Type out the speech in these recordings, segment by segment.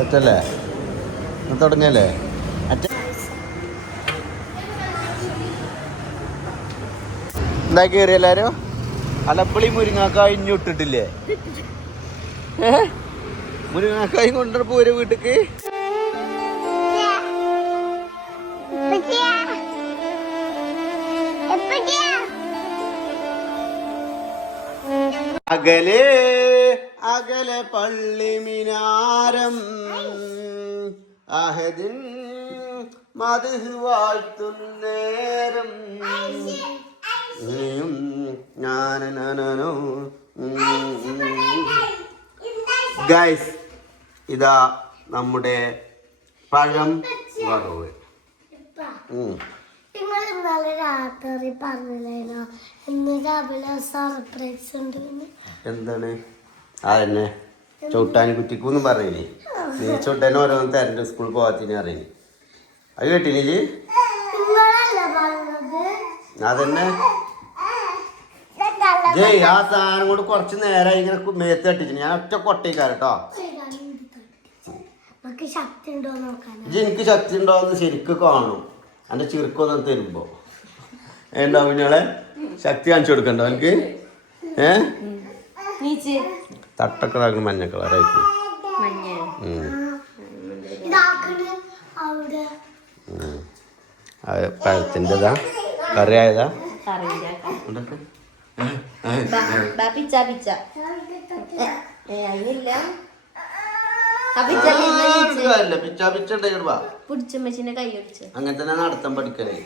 തെറ്റല്ലേ തുടങ്ങിയല്ലേ എന്താ കയറി എല്ലാരും അലപ്പളി മുരിങ്ങാക്കായി ഇഞ്ഞു ഇട്ടിട്ടില്ലേ മുരിങ്ങാക്കായി കൊണ്ടു പോര് വീട്ടിക്ക് അകലെ അകലെ പള്ളി മിനാരം അഹദിൻ മദ്ഹ് വാഴ്ത്തുന്നേരം ഗൈസ് ഇതാ നമ്മുടെ പഴം വറവ്. എന്താണ് അതന്നെ ചവിട്ടാനി കുറ്റിക്കൂന്നും പറയില്ലേ നീ ചവിട്ടാൻ ഓരോന്ന് തരണ്ട് സ്കൂളിൽ പോകാത്തിന് അറിയില്ലേ അത് കേട്ടില്ലേ അതന്നെ ജയ് ആ സാധനം കൊണ്ട് കുറച്ച് നേരം ഇങ്ങനെ മേത്ത് തട്ടിച്ചു ഞാൻ ഒറ്റ കൊട്ടേക്കാരട്ടോ എനിക്ക് ശക്തി ഉണ്ടോന്ന് ശരിക്കും കാണും എന്റെ ചെറുക്കൊന്നും തരുമ്പോ എന്താ കുഞ്ഞോളെ ശക്തി കാണിച്ചു കൊടുക്കണ്ടോ എനിക്ക് തട്ടൊക്കെ ഇതാക്കണം മഞ്ഞ കളറായിട്ട് പഴത്തിൻ്റെതാ കറി ആയതാ അങ്ങനെ തന്നെ നടത്താൻ പഠിക്കണേ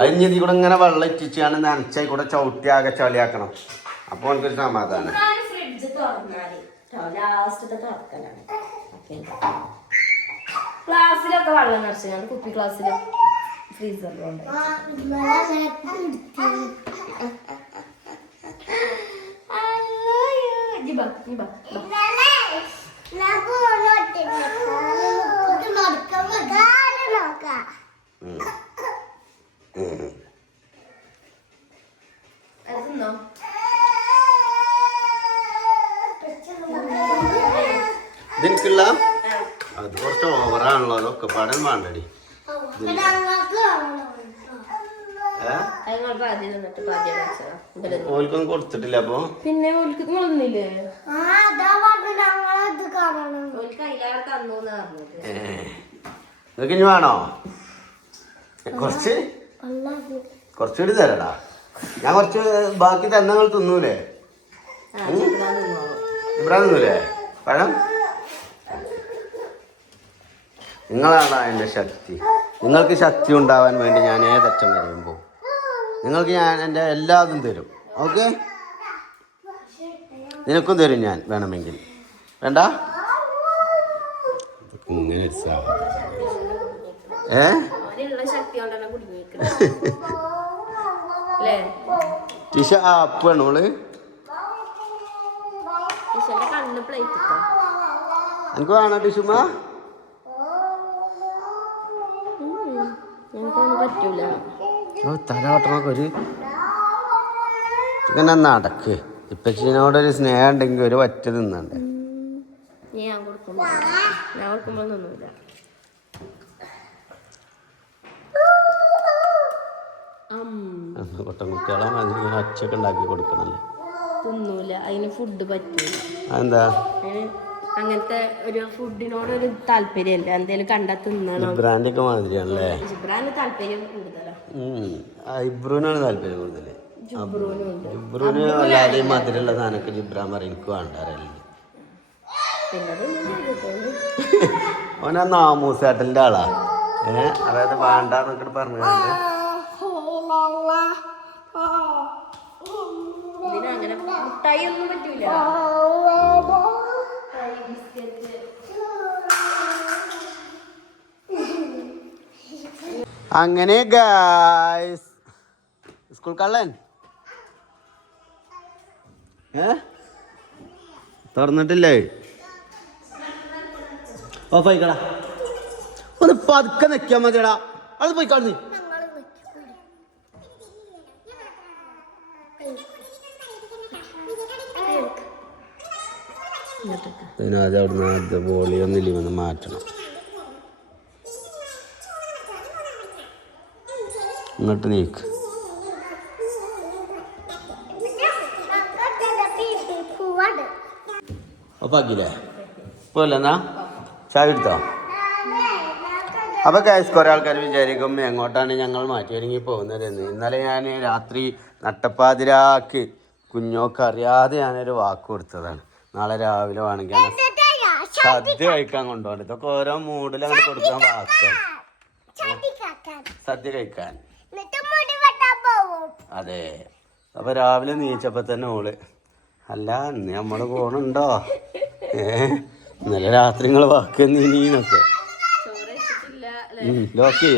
അതിഞ്ഞതി കൂടെ ഇങ്ങനെ വെള്ളം ഇറ്റിച്ചാണ് നനച്ചായി കൂടെ ചവിട്ടി ആകെ ചളിയാക്കണം അപ്പൊ എനിക്കൊരു സമാധാനം. ക്ലാസ്സിലൊക്കെ വെള്ളം നിറച്ചു കുപ്പി ക്ലാസ്സില് ഫ്രീസറിലുണ്ട്. ഇതിനുള്ള അത് കുറച്ച് ഓവറാണല്ലോ അതൊക്കെ പാടാൻ വേണ്ടടി. ഓൽക്കൊന്നും കൊടുത്തിട്ടില്ല അപ്പൊ പിന്നെ നിങ്ങൾക്ക് ഇനി വേണോ കുറച്ചുകൂടി തരടാ ഞാൻ കുറച്ച് ബാക്കി തന്നങ്ങൾ തിന്നൂലേ ഇബ്രാൻ തിന്നൂലേ പഴം നിങ്ങളാണ് എൻ്റെ ശക്തി. നിങ്ങൾക്ക് ശക്തി ഉണ്ടാവാൻ വേണ്ടി ഞാൻ ഏതറ്റം വരുമ്പോൾ നിങ്ങൾക്ക് ഞാൻ എൻ്റെ എല്ലാതും തരും. ഓക്കെ നിനക്കും തരും ഞാൻ വേണമെങ്കിൽ. വേണ്ട ഇങ്ങനെ ടിഷ ആപ്പാണ് ഓള് എനിക്ക് വേണോ ടിഷുമ്മ തല വട്ടണൊക്കെ ഒരു ഇങ്ങനെ നടക്ക് ഇപ്പച്ചിനോടൊരു സ്നേഹം ഉണ്ടെങ്കിൽ ഒരു വറ്റ തിന്നണ്ടേ. കൊട്ടൻകുട്ടികളെ അതിന് അച്ചൊക്കെ ഉണ്ടാക്കി കൊടുക്കണല്ലേ തിന്നൂല അതിന് ഫുഡ് പറ്റൂല. അതെന്താ അങ്ങനത്തെ ഒരു ഫുഡിനോടൊരു താല്പര്യമില്ല. എന്തേലും കണ്ടാ തിന്നണം. ജിബ്രാൻ്റെയൊക്കെ മാതിരിയാണല്ലേ. ജിബ്രാന് താല്പര്യം കൂടുതലാണ്. ഇബ്രൂനാണ് താല്പര്യം കൂടുതൽ. ജിബ്രൂന് അല്ലാതെ മധുരമുള്ള സാധനമൊക്കെ ജിബ്രാൻ പറയും എനിക്ക് വേണ്ടറിയില്ല. ഓനാ നാമൂസേട്ടൻ്റെ ആളാ. അതായത് വേണ്ടെന്നൊക്കെ പറഞ്ഞു അങ്ങനെ മുട്ടായി ഒന്നും പറ്റൂല. അങ്ങനെ ഗായ്സ് സ്കൂൾ കള്ളൻ തുറന്നിട്ടില്ലേ ഓഫായിക്കടാ ഒന്ന് പതുക്കെ നിൽക്കാൻ മതിയടാ. അത് പോയി കാണുന്നു അതിനാദ്യം അവിടുന്ന് അത് വോളിയൊന്നും വന്ന് മാറ്റണം. ഇങ്ങോട്ട് നീക്ക്. അപ്പോൾ ആക്കിയില്ലേ? ഇപ്പോൾ എന്നാ ചായ എടുത്തോ? അപ്പോൾ ഗൈസ് കുറേ ആൾക്കാർ വിചാരിക്കും എങ്ങോട്ടാണ് ഞങ്ങൾ മാറ്റി ഒരുങ്ങി പോകുന്നതെന്ന്. ഇന്നലെ ഞാൻ രാത്രി നട്ടപ്പാതിരാക്ക് കുഞ്ഞോക്ക് അറിയാതെ ഞാനൊരു വാക്ക് കൊടുത്തതാണ്. നാളെ രാവിലെ വേണമെങ്കിൽ സദ്യ കഴിക്കാൻ കൊണ്ടുപോകണം. ഇതൊക്കെ ഓരോ മൂഡിൽ അങ്ങനെ കൊടുക്കാൻ വാക്കാണ്. സദ്യ കഴിക്കാൻ. അതെ. അപ്പോൾ രാവിലെ നീച്ചപ്പോൾ തന്നെ ഓള് അല്ല ഇന്ന് നമ്മൾ പോകണുണ്ടോ? ഇന്നലെ രാത്രി നിങ്ങൾ വാക്ക് നീനൊക്കെ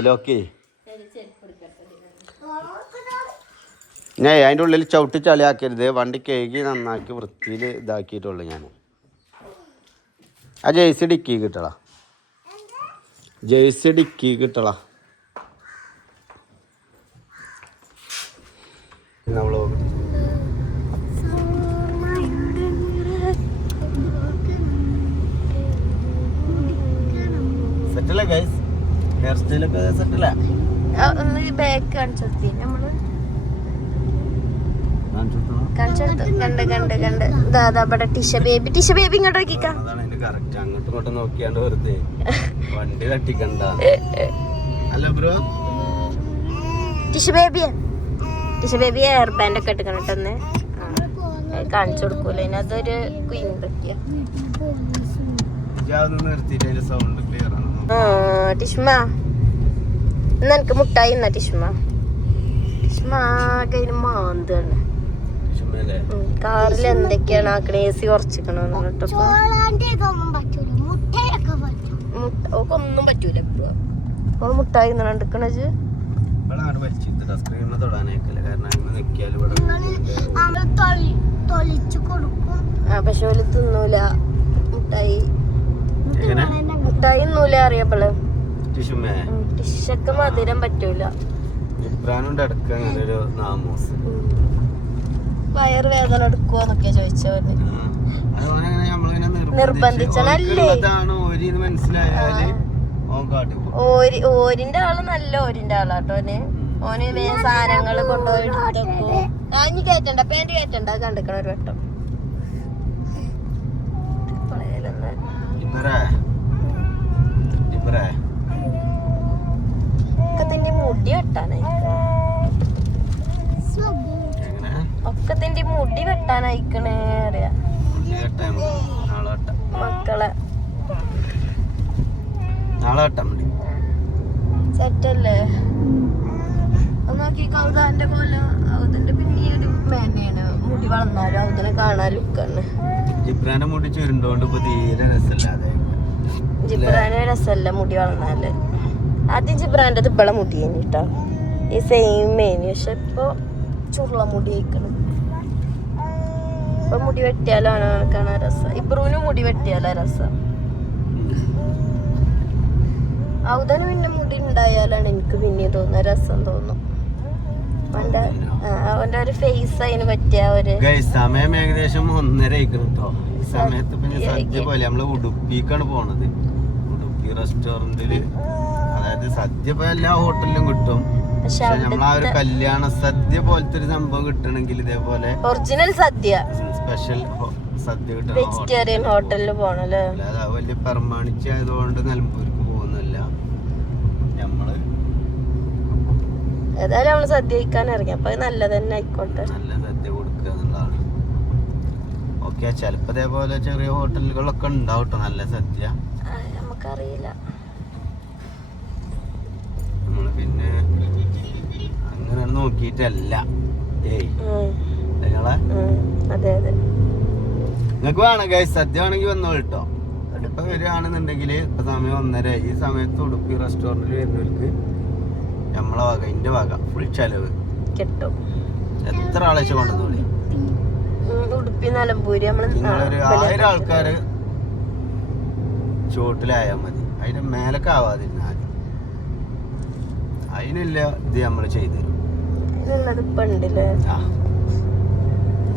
ലോക്കി ഞാൻ അതിൻ്റെ ഉള്ളിൽ ചവിട്ടി ചളിയാക്കരുത്. വണ്ടി കേകി നന്നാക്കി വൃത്തിയിൽ ഇതാക്കിയിട്ടുള്ളു ഞാൻ. ആ ജേഴ്സി ഡിക്കി കിട്ടളാ. സെറ്റല്ലേ ഗൈസ്? ഹെയർ സ്റ്റൈലൊക്കെ സെറ്റല്ലേ? ബാക്ക് കാണിച്ചെടുത്തി നമ്മള് കണ്ട് ഇവിടെ ടിഷ ബേബി ഇങ്ങോട്ട് നോക്കിക്കാം. അങ്ങോട്ടും ഇങ്ങോട്ടും നോക്കിയാണ്ട് വെറുതെ വണ്ടി തട്ടിക്കണ്ട. അല്ല bro Tisha baby hair band ഒക്കെ ഇട്ടിക്കണിട്ടെന്ന് കാണിച്ചു കൊടുക്കൂല. അതിനകത്തൊരു ക്വീൻ പറ്റിയ സൗണ്ട് ക്ലിയർ ആണ്. ടിഷ്മ എന്നാ എനിക്ക് മുട്ടായി എന്നാ ടിഷ്മ കയ്യിൽ മാന്താണ്. കാറിൽ എന്തൊക്കെയാണ് ആക്കണ AC കുറച്ചിക്കണോന്ന് പറഞ്ഞിട്ടപ്പോ ഒന്നും പറ്റൂല. ഇപ്പൊ മുട്ടായി കണ്ടിക്കണത് പക്ഷെ ഓല് തിന്നൂല മുട്ടായി തിന്നൂല അറിയപ്പോള്. ടിഷൊക്കെ മധുരം പറ്റൂല. വയറ് വേദന എടുക്കുവോന്നൊക്കെയാ ചോദിച്ചവര്. നിർബന്ധിച്ചനല്ലേ? ഓരിന്റെ ആള് നല്ല ഓരിന്റെ ആളാട്ടോ. ഓന് സാധനങ്ങള് കൊണ്ടുപോയി ഇനി കയറ്റണ്ട, പാന്റ് കയറ്റണ്ട. കണ്ടിക്കണ ഒരു വട്ടം ഒക്കത്തിന്റെ മുടി വെട്ടാനായിക്കണേ അറിയാ മക്കളെ. സെറ്റല്ലേ? നോക്കി കൗതാന്റെ പോലെ. ഔതന്റെ പിന്നെ ഒരു മേനയാണ്. മുടി വളർന്നാലും ഔതനെ കാണാൻ ലുക്കാണ്. ജിബ്രാന്റെ മുടി ചുരുണ്ടോണ്ട് തീരെ രസമില്ലാതെ. ജിബ്രാന് രസമല്ല മുടി വളർന്നാല്. ആദ്യം ജിബ്രാൻ്റെ ഇപ്പളെ മുടി കഴിഞ്ഞിട്ടാ ഈ സെയിം മേനി. പക്ഷെ ഇപ്പൊ ചുരുള മുടി കഴിക്കണം. ഇപ്പൊ മുടി വെട്ടിയാലാണ് കാണാൻ രസം. ഇബ്രൂന് മുടി വെട്ടിയാലാ രസം. ഔതന് പിന്നെ മുടി ഉണ്ടായാലാണ് എനിക്ക് പിന്നെ തോന്നുന്ന രസം തോന്നും. അവന്റെ ഒരു ഫേസ് അതിന് പറ്റിയ ഒരു സമയം ഏകദേശം 1:30 കേട്ടോ. ഈ സമയത്ത് പിന്നെ സദ്യ പോലെ നമ്മള് ഉടുപ്പിക്കാണ് പോണത്. ഉടുപ്പി റെസ്റ്റോറന്റില്. അതായത് സദ്യ ഇപ്പൊ എല്ലാ ഹോട്ടലിലും കിട്ടും. പക്ഷെ നമ്മളാ ഒരു കല്യാണ സദ്യ പോലത്തെ ഒരു സംഭവം കിട്ടണമെങ്കിൽ ഇതേപോലെ ഒറിജിനൽ സദ്യ, സ്പെഷ്യൽ സദ്യ കിട്ടണം. വെജിറ്റേറിയൻ ഹോട്ടലിൽ പോണല്ലേ. അല്ലാതെ വലിയ പ്രമാണിച്ചായതുകൊണ്ട് നിലമ്പൂർക്ക് പോകുന്നില്ല നമ്മള്. ഏതായാലും നമ്മള് സദ്യ കഴിക്കാൻ ഇറങ്ങി. അപ്പൊ നല്ലത് തന്നെ ആയിക്കോട്ടെ. നല്ല സദ്യ കൊടുക്കുക എന്നുള്ളതാണ്. ഓക്കെ, ചിലപ്പോ ഇതേപോലെ ചെറിയ ഹോട്ടലുകളൊക്കെ ഉണ്ടാവട്ടോ നല്ല സദ്യ. നമുക്കറിയില്ല. നമ്മള് പിന്നെ അങ്ങനെ നോക്കിയിട്ടല്ല. നിങ്ങക്ക് വേണം ഗൈസ് സദ്യ വേണമെങ്കിൽ വന്നോളൂ കേട്ടോ. ഇപ്പൊ വരികയാണെന്നുണ്ടെങ്കിൽ ഇപ്പൊ സമയം 1:30. ഈ സമയത്ത് ഉടുപ്പി റെസ്റ്റോറന്റിൽ വരുന്നവർക്ക് നമ്മളെ വക ഇന്റെ വക ഫുൾ ചെലവ് കിട്ടും. എത്ര ആളെ കൊണ്ടുവന്നോളി. ഉടുപ്പി നിലമ്പൂര് നിങ്ങളൊരു 1000 ആൾക്കാര് ചോട്ടിലായാൽ മതി. അതിന്റെ മേലൊക്കെ ആവാതിരുന്നാൽ അതിനില്ല ഇത് നമ്മള് ചെയ്തു തരും.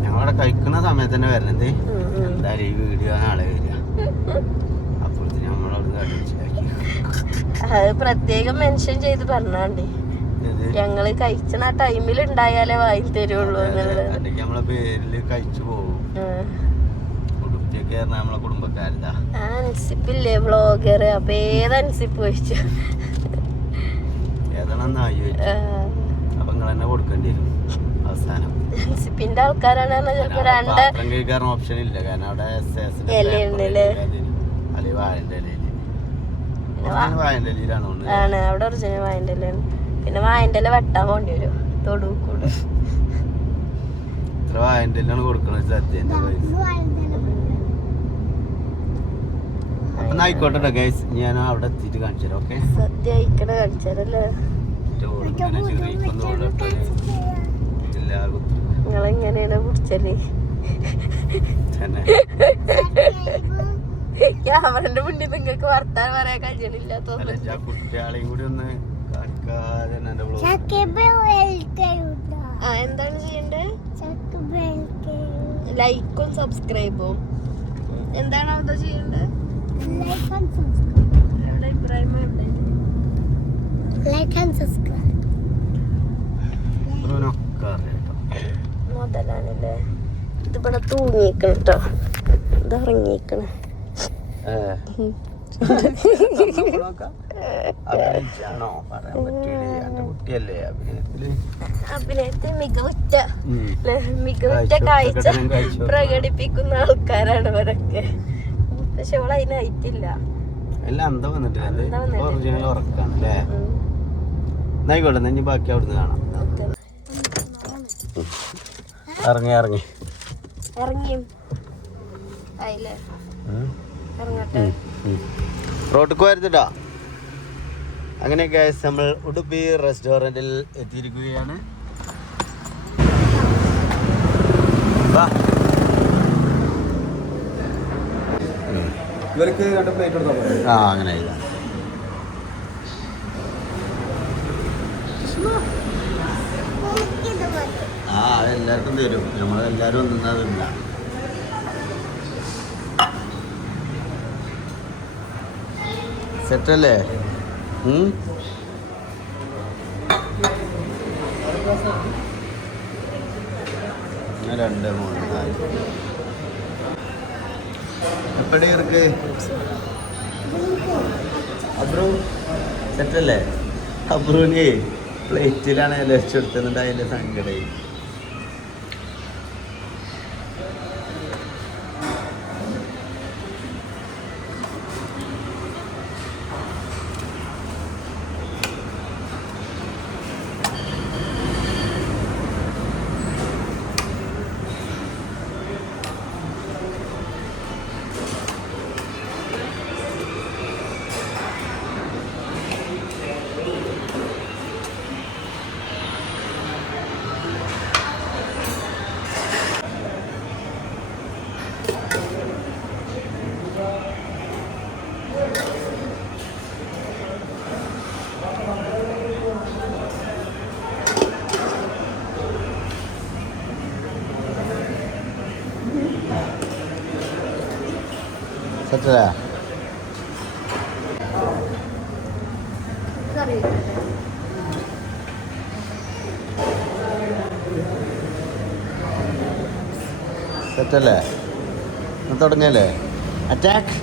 ഞങ്ങൾ നമ്മളവിടെ കഴിക്കുന്ന സമയത്ത് തന്നെ വരണത്. എന്തായാലും ഈ വീഡിയോ ആളെ വരിക. അപ്പോഴത്തേന് നമ്മളവിടെ അത് പ്രത്യേകം മെൻഷൻ ചെയ്ത് പറഞ്ഞാണ്ടേ ഞങ്ങള് കഴിച്ചണ ആ ടൈമിൽ ഉണ്ടായാലേ വാങ്ങി തരുള്ളൂ എന്നുള്ളത്. അല്ലെങ്കിൽ നമ്മളെ പേരില് കഴിച്ചു പോകും. ഉടുപ്പിയൊക്കെ നമ്മളെ കുടുംബക്കാരതാ. അൻസിപ്പില്ലേ വ്ളോഗർ, അപ്പൊ ഏത് അൻസിപ്പ് കഴിച്ചു? ഏതാണെന്നായി ചോദിച്ചു. അപ്പൊ നിങ്ങൾ തന്നെ കൊടുക്കേണ്ടി വരും അവസാനം. അൻസിപ്പിന്റെ ആൾക്കാരാണ് ചിലപ്പോ രണ്ട് കഴിക്കാറും ഓപ്ഷൻ ഇല്ല. കാരണം അവിടെ ഇലയുണ്ടല്ലേ അല്ലെങ്കിൽ വാഴന്റെ വാഴന്റെ ആണ് അവിടെ ഒറിജിനൽ വാഴന്റെ ഇലയാണ്. പിന്നെ വാഴന്റെ ഇല വെട്ടാൻ പോണ്ടി വരും തൊടു കൂടെ. ഇത്ര വാഴന്റെ ഇലാണ് കൊടുക്കണത് സദ്യന്റെ പൈസ. അപ്പൊ ആയിക്കോട്ടെ ഗൈസ്, ഞാൻ അവിടെ എത്തിയിട്ട് കാണിച്ചു തരാം. ഓക്കെ, സദ്യ കഴിക്കണ കാണിച്ചാലല്ലേ. നിങ്ങളെങ്ങനെയാണ് കുടിച്ചല്? ക്യാമറന്റെ മുന്നിൽ നിങ്ങൾക്ക് വർത്താൻ പറയാൻ കഴിയണില്ലാത്തോണ്ട് കുട്ടികളെയും കൂടി ഒന്ന് എന്താണ് ചെയ്യണ്ടേ? ലൈക്കും സബ്സ്ക്രൈബും. എന്താണ് അവിടെ ചെയ്യണ്ടേ? എവിടെ ഇബ്രാഹിം മുതലാണല്ലേ. ഇതിവിടെ തൂങ്ങിക്കണ കേട്ടോ, ഇത് ഇറങ്ങിക്കണേ. അഭിനയത്തിൽ മികവുറ്റ കാഴ്ച പ്രകടിപ്പിക്കുന്ന ആൾക്കാരാണ് ഇവരൊക്കെ. പക്ഷെ അവൾ അതിനായിട്ടില്ല. ആയിക്കോട്ടെ, ഇനി ബാക്കി അവിടുന്ന് കാണാം. ഇറങ്ങി ഇറങ്ങി ഇറങ്ങി ഇറങ്ങട്ടെ. റോട്ടിക്ക് വരുത്തിട്ടാ. അങ്ങനെ ഗൈസ്, നമ്മൾ ഉടുപ്പി റെസ്റ്റോറൻറ്റിൽ എത്തിയിരിക്കുകയാണ്. ഇവർക്ക് രണ്ട് പ്ലേറ്റ് എടുത്താൽ മതി. ആ, അങ്ങനെ ഇല്ല. ആ, അതെല്ലാവർക്കും തരും. നമ്മളെല്ലാവരും ഒന്നും അതില്ല. സെറ്റല്ലേ? 2 3 4 എപ്പടി ഇருக்கு അബ്രു? സെറ്റല്ലേ? അബ്രുവിന് പ്ലേറ്റിലാണ് ലക്ഷെടുത്തുന്നുണ്ട്. അതിൻ്റെ സങ്കടം. സെറ്റല്ലേ? സെറ്റല്ലേ? തുടങ്ങിയല്ലേ? അറ്റാക്ക്.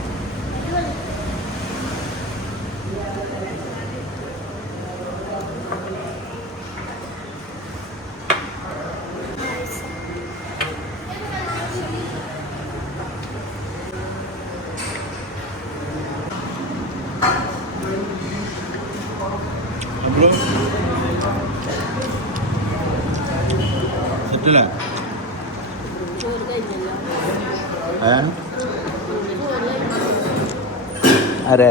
സെറ്റല്ലേ? അരെ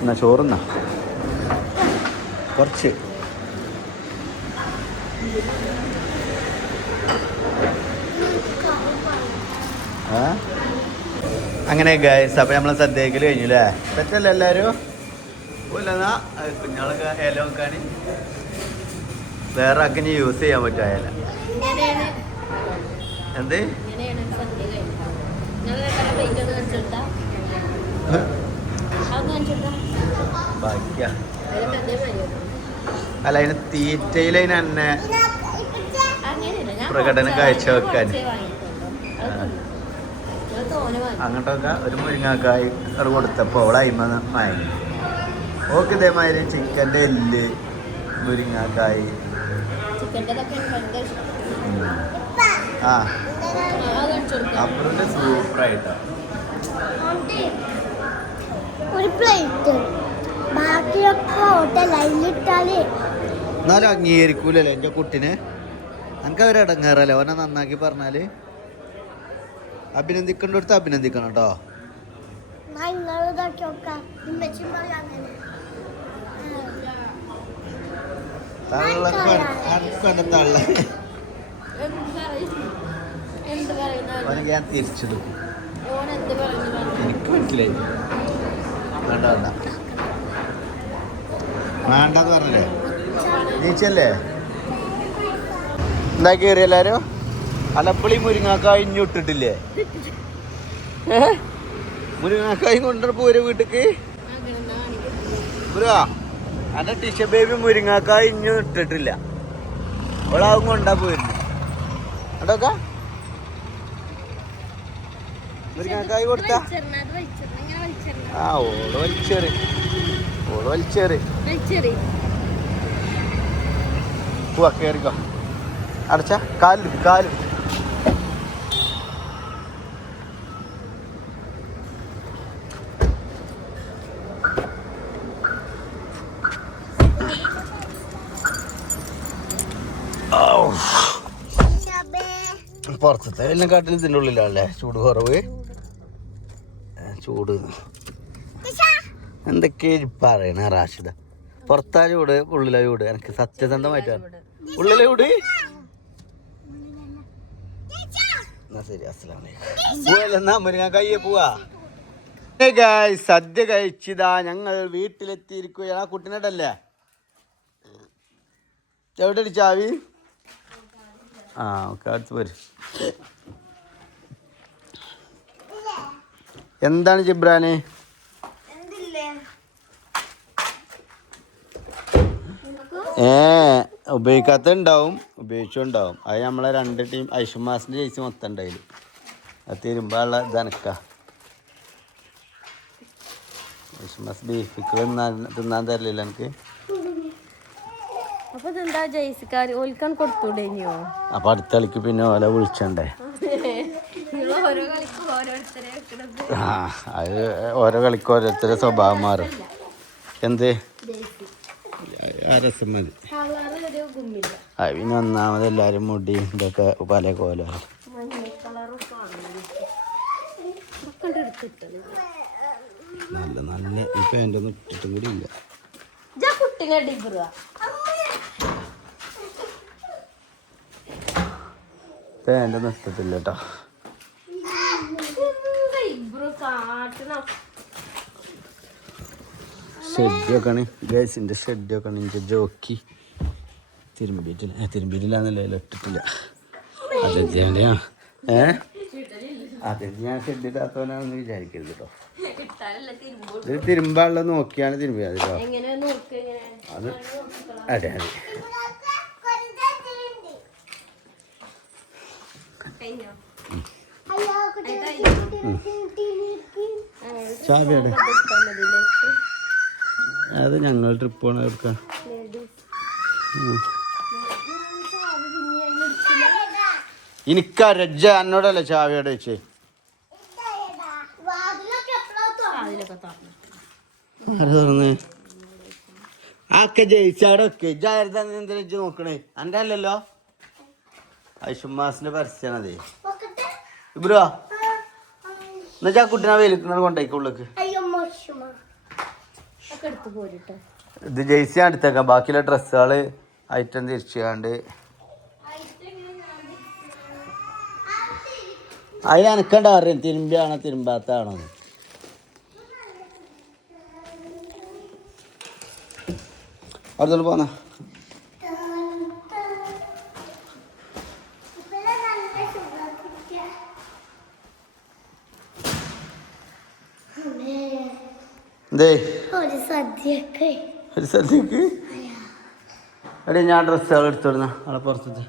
എന്നാ ചോറുന്നാ കുറച്ച്. അങ്ങനെ ഗൈസ്, അപ്പം നമ്മൾ സദ്യക്കൽ കഴിഞ്ഞു അല്ലേ? സെറ്റല്ലേ എല്ലാവരും? പോലെന്നാ കുഞ്ഞാളൊക്കെ ഇല നോക്കാൻ വേറെ ആക്കിന് യൂസ് ചെയ്യാൻ പറ്റും. എന്ത് ഇങ്ങനെയാണ് സദ്യ കഴിക്കുക. ഞങ്ങൾ പ്ലേറ്റ് ഒന്ന് കാണിച്ചെടുത്താ അതൊന്ന് കാണിച്ചെടുത്താ ബാക്കിയാ അതിലൊക്കെ അതേമാതിരി അല്ല അതിന് തീറ്റയിൽ അതിന് തന്നെ അങ്ങനെയല്ല ഞാൻ പ്രകടനം കാഴ്ചവെക്കാൻ തോനെ വാങ്ങി അങ്ങോട്ടൊക്കെ ഒരു മുരിങ്ങാക്കായി അത് കൊടുത്തപ്പോൾ അവൾ അയിമ വാങ്ങി. ഓക്കെ ഇതേമാതിരി ചിക്കൻ്റെ എല്ല് മുരിങ്ങാക്കായി ചിക്കൻ്റെതൊക്കെ ഭയങ്കര ഇഷ്ടം. ആ അത് കാണിച്ചെടുക്കാം. അപ്പുറത്തെ സൂപ്പറായിട്ടാണ്. ഒരു പ്ലേറ്റ് ബാക്കിയൊക്കെ ഹോട്ടൽ അതിലിട്ടാല് എന്നാലും അംഗീകരിക്കൂലല്ലേ എൻ്റെ കുട്ടിനെ. എനിക്ക് അവരടങ്ങാറല്ലേ ഓനെ നന്നാക്കി പറഞ്ഞാൽ അഭിനന്ദിക്കേണ്ടടുത്ത് അഭിനന്ദിക്കണം കേട്ടോ. നിങ്ങളിതൊക്കെ അങ്ങനെ തള്ളക്ക് അനക്കന്നെ തള്ള എന്ത് പറയുന്ന ഓനക്ക് ഞാൻ തിരിച്ചെടുക്കും. ഓൻ എന്ത് പറയുന്നു എനിക്ക് മനസ്സിലായി. വേണ്ട വേണ്ട വേണ്ടെന്ന് പറഞ്ഞല്ലേ നീച്ചല്ലേ എന്താ കയറി എല്ലാരും. അലപ്പളി മുരിങ്ങാക്കായി ഇഞ്ഞു ഇട്ടിട്ടില്ലേ? മുരിങ്ങാക്കായി കൊണ്ടുപോ ഒരു വീട്ടിക്ക് മുരുക അന്റെ ടിഷ ബേബി മുരിങ്ങാക്കായി ഇഞ്ഞു ഇട്ടിട്ടില്ല. അവളാവും കൊണ്ടാ പോയിരുന്നു അതൊക്കെ മുരിങ്ങാക്കായി കൊടുത്ത ആ ഓള് വലിച്ചേറി പോവാ കയറിക്കോ. അടച്ച കാല് പുറത്തത്തെ എല്ലാം കാട്ടിൽ ഇതിൻ്റെ ഉള്ളിലാണല്ലേ ചൂട് കുറവ്. ചൂട് എന്തൊക്കെ പറയണ റാഷിദ. പുറത്താ ചൂട് ഉള്ളിലാ ചൂട്. എനിക്ക് സത്യസന്ധമായിട്ടാണ് ഉള്ളിലെ ചൂട്. എന്നാ ശരി അസ്സലാമലൈക്കും. മുരിങ്ങ കയ്യെ പോവാ. സദ്യ കഴിച്ചിതാ ഞങ്ങൾ വീട്ടിലെത്തിയിരിക്കുകയാണ്. ആ കുട്ടിനോടല്ലേ എവിടെ ചാവി? ആ ഓക്കെ അടുത്ത് പോര്. എന്താണ് ജിബ്രാന്? ഉപയോഗിക്കാത്ത ഉണ്ടാവും, ഉപയോഗിച്ചുണ്ടാവും. അത് നമ്മളെ രണ്ട് ടീം ഐഷുമാസിൻ്റെ ജയിച്ച് മൊത്തം ഉണ്ടായില്ല. അത് തിരുമ്പാനുള്ള ഇതനക്ക ഐഷുമാസ് ബീഫിക്ക് തിന്നാൻ തരില്ല എനിക്ക്. അപ്പൊ അടുത്ത കളിക്ക് പിന്നെ ഓല വിളിച്ചണ്ടേ? ആ അത് ഓരോ കളിക്ക് ഓരോരുത്തരുടെ സ്വഭാവം മാറും. എന്ത് ആ രസം മതി. പിന്നെ ഒന്നാമത് എല്ലാവരും മുടി ഇതൊക്കെ പല കോലം. നല്ല നല്ല ഈ പാൻ്റൊന്നും ഇട്ടിട്ടും കൂടി ഇല്ല. പാൻ്റൊന്നും ഇട്ടിട്ടില്ല കേട്ടോ. ഷെഡൊക്കെയാണ് ഗൈസിൻ്റെ ഷെഡൊക്കെയാണ്. എനിക്ക് ജോക്കി തിരുമ്പിയിട്ടില്ലാന്നല്ലേ ഇട്ടിട്ടില്ല. അതെന്തിയാ അതെ ഞാൻ ഷെഡിടാത്തവനാണെന്ന് വിചാരിക്കരുത് കേട്ടോ. ഇത് തിരുമ്പാനുള്ള നോക്കിയാണ് തിരുമ്പിയത് കേട്ടോ. അത് അതെ അതെ ചാവിയുടെ അത് ഞങ്ങൾ ട്രിപ്പ് പോണ എടുക്കാം. എനിക്കരജ എന്നോടല്ലേ ചാവിയുടെ വെച്ചേ. തുറന്ന് ആക്കെ ജയിച്ചാടൊക്കെ ജാഗ്രത എന്തിനാ നോക്കണേ? എൻ്റെ അല്ലല്ലോ ഐഷുമാസിന്റെ പരസ്യാണതേ. ഇബ്രോ എന്നുവെച്ചാ കുട്ടിനെ വെയിലിക്കുന്നത് കൊണ്ടേക്കുള്ളക്ക്. ഇത് ജെയ്സി എടുത്തേക്കാം. ബാക്കിയുള്ള ഡ്രസ്സുകള് ഐറ്റം തിരിച്ചാണ്ട് അതിന് എനക്കണ്ട അറിയാം തിരുമ്പിയാണോ തിരുമ്പാത്താണോ. അടുത്തോട്ട് പോന്ന എന്തേ ഒരു സദ്യയൊക്കെ ഒരു സദ്യക്ക് എടേ ഞാൻ ഡ്രസ്സുകൾ എടുത്തോടുന്ന ആളെ പുറത്തത്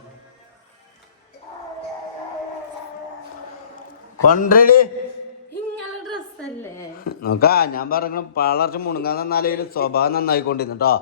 കൊണ്ടടി നോക്കാ ഞാൻ പറഞ്ഞു പളർച്ച മുണുങ്ങാൻ നന്നാലും സ്വഭാവം നന്നായിക്കൊണ്ടിരുന്നു കേട്ടോ